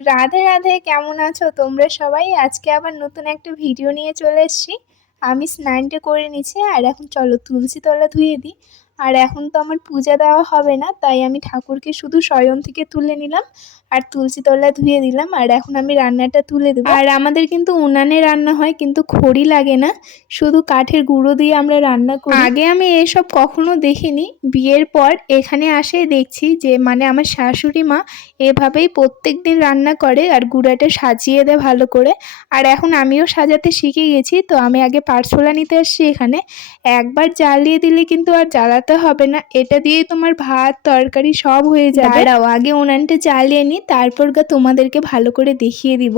রাধে রাধে, কেমন আছো তোমরা সবাই? আজকে আবার নতুন একটা ভিডিও নিয়ে চলে এসেছি। আমি স্নানটা করে নিচ্ছি আর এখন চলো তুলসী তলা ধুয়ে দিই। আর এখন তো আমার পূজা দেওয়া হবে না, তাই আমি ঠাকুরকে শুধু শয়ন থেকে তুলে নিলাম আর তুলসী তলা ধুয়ে দিলাম। আর এখন আমি রান্নাটা তুলে দেবো। আর আমাদের কিন্তু উনানে রান্না হয়, কিন্তু খড়ি লাগে না, শুধু কাঠের গুঁড়ো দিয়ে আমরা রান্না করি। আগে আমি এসব কখনো দেখিনি, বিয়ের পর এখানে আসে দেখছি যে মানে আমার শাশুড়ি মা এভাবেই প্রত্যেকদিন রান্না করে আর গুঁড়াটা সাজিয়ে দেয় ভালো করে। আর এখন আমিও সাজাতে শিখে গেছি, তো আমি আগে পারছোলা নিতে আসছি এখানে। একবার জ্বালিয়ে দিলে কিন্তু আর জ্বালাতে হবে না, এটা দিয়েই তোমার ভাত তরকারি সব হয়ে যাবে। দাঁড়াও আগে উনানটা জ্বালিয়ে নিই, তারপর তোমাদেরকে ভালো করে দেখিয়ে দিব।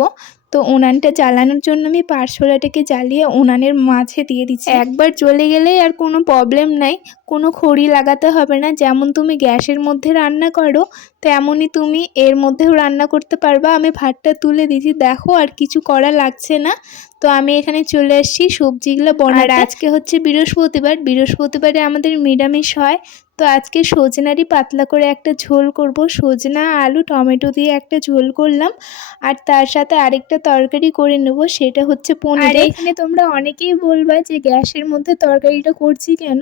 তো উনানটা জ্বালানোর জন্য আমি পারছোলাটাকে জ্বালিয়ে উনানের মাঝে দিয়ে দিচ্ছি। একবার জ্বলে গেলেই আর কোনো প্রবলেম নাই, কোনো খড়ি লাগাতে হবে না। যেমন তুমি গ্যাসের মধ্যে রান্না করো তেমনই তুমি এর মধ্যেও রান্না করতে পারবা। আমি ভাতটা তুলে দিয়েছি, দেখো আর কিছু করা লাগছে না। তো আমি এখানে চলে আসছি সবজিগুলো বানাতে। আর আজকে হচ্ছে বৃহস্পতিবার, বৃহস্পতিবারে আমাদের নিরামিষ হয়। তো আজকে সজনারই পাতলা করে একটা ঝোল করব, সজনা আলু টমেটো দিয়ে একটা ঝোল করলাম। আর তার সাথে আরেকটা তরকারি করে নেব, সেটা হচ্ছে পনির। আর এখানে তোমরা অনেকেই বলবা যে গ্যাসের মধ্যে তরকারিটা করছি কেন,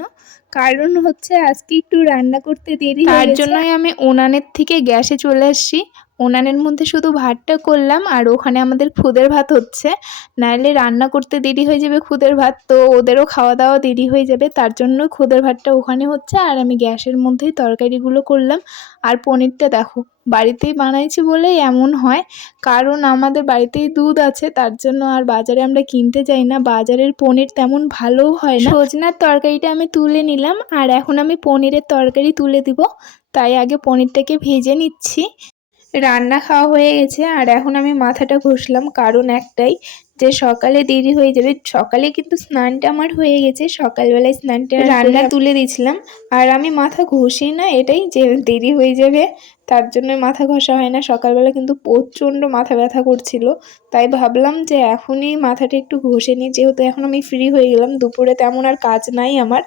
কারণ হচ্ছে আজকে একটু রান্না করতে দেরি হয়ে গেছে, তার জন্যই আমি উনানের থেকে গ্যাসে চলে আসছি। উনানের মধ্যে শুধু ভাতটা করলাম আর ওখানে আমাদের খুদের ভাত হচ্ছে, নাহলে রান্না করতে দেরি হয়ে যাবে খুদের ভাত, তো ওদেরও খাওয়া দাওয়া দেরি হয়ে যাবে, তার জন্য খুদের ভাতটা ওখানে হচ্ছে আর আমি গ্যাসের মধ্যেই তরকারিগুলো করলাম। আর পনিরটা দেখো বাড়িতেই বানাইছি বলেই এমন হয়, কারণ আমাদের বাড়িতেই দুধ আছে, তার জন্য আর বাজারে আমরা কিনতে যাই না। বাজারের পনির তেমন ভালোও হয় না। সজনার তরকারিটা আমি তুলে নিলাম আর এখন আমি পনিরের তরকারি তুলে দিব, তাই আগে পনিরটাকে ভেজে নিচ্ছি। রান্না খাওয়া হয়ে গেছে আর এখন আমি মাথাটা ঘষলাম, কারণ একটাই যে সকালে দেরি হয়ে যাবে। সকালে কিন্তু স্নানটা আমার হয়ে গেছে, সকালবেলায় স্নানটা রান্না তুলে দিয়েছিলাম। আর আমি মাথা ঘষি না, এটাই যে দেরি হয়ে যাবে তার জন্য মাথা ঘষা হয় না। সকালবেলা কিন্তু প্রচণ্ড মাথা ব্যথা করছিল, তাই ভাবলাম যে এখনই মাথাটা একটু ঘষে নিই, যেহেতু এখন আমি ফ্রি হয়ে গেলাম, দুপুরে তেমন আর কাজ নাই আমার।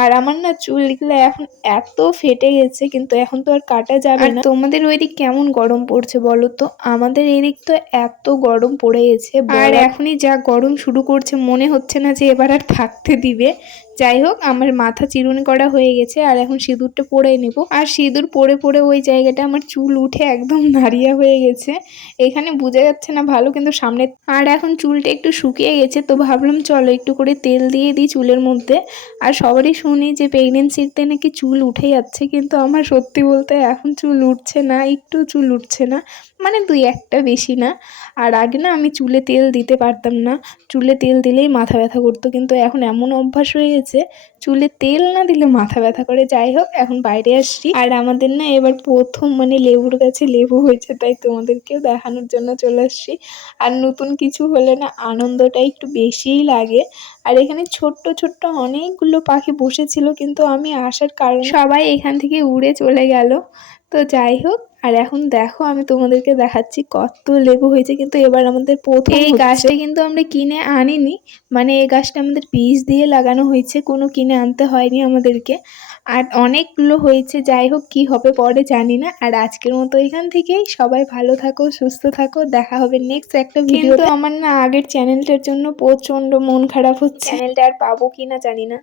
আর আমার না চুলগুলো এখন এত ফেটে গেছে, কিন্তু এখন তো আর কাটা যাবে না। তোমাদের ওইদিক কেমন গরম পড়ছে বলো তো? আমাদের এদিক তো এত গরম পড়ে গেছে, আর এখনই যা গরম শুরু করছে মনে হচ্ছে না যে এবার আর থাকতে দিবে। যাই হোক, আমার মাথা চিরুনি করা হয়ে গেছে আর এখন সিঁদুরটা পরে নেব। আর সিঁদুর পরে পরে ওই জায়গাটা আমার চুল উঠে একদম নারিয়া হয়ে গেছে, এখানে বোঝা যাচ্ছে না ভালো, কিন্তু সামনে। আর এখন চুলটা একটু শুকিয়ে গেছে, তো ভাবলাম চলো একটু করে তেল দিয়ে দিই চুলের মধ্যে। আর সবারই শুনি যে প্রেগনেন্সিতে নাকি চুল উঠে যাচ্ছে, কিন্তু আমার সত্যি বলতে এখন চুল উঠছে না, একটু চুল উঠছে না, মানে দুই একটা, বেশি না। আর আগে না আমি চুলে তেল দিতে পারতাম না, চুলে তেল দিলেই মাথা ব্যথা করতো, কিন্তু এখন এমন অভ্যাস হয়ে গেছে চুলে তেল না দিলে মাথা ব্যথা করে। যাই হোক, এখন বাইরে আসছি। আর আমাদের না এবার প্রথম মানে লেবুর গাছে লেবু হয়েছে, তাই তোমাদেরকেও দেখানোর জন্য চলে আসছি। আর নতুন কিছু হলে না আনন্দটা একটু বেশিই লাগে। আর এখানে ছোট্ট ছোট্ট অনেকগুলো পাখি বসেছিল, কিন্তু আমি আসার কারণে সবাই এখান থেকে উড়ে চলে গেল। তো যাই হোক, আর এখন দেখো আমি তোমাদেরকে দেখাচ্ছি কত লেবু হয়েছে, কিন্তু এবার আমাদের প্রথম এই গাছটা কিন্তু আমরা কিনে আনিনি, মানে এই গাছটা আমাদের বীজ দিয়ে লাগানো হয়েছে, কোনো কিনে আনতে হয়নি আমাদেরকে। আর অনেকগুলো হয়েছে, যাই হোক কি হবে পরে জানি না। আর আজকের মতো এখান থেকেই, সবাই ভালো থাকো সুস্থ থাকো, দেখা হবে নেক্সট একটা ভিডিও। কিন্তু আমার না আগের চ্যানেলটার জন্য প্রচন্ড মন খারাপ হচ্ছে, চ্যানেলটা আর পাবো কিনা জানি না।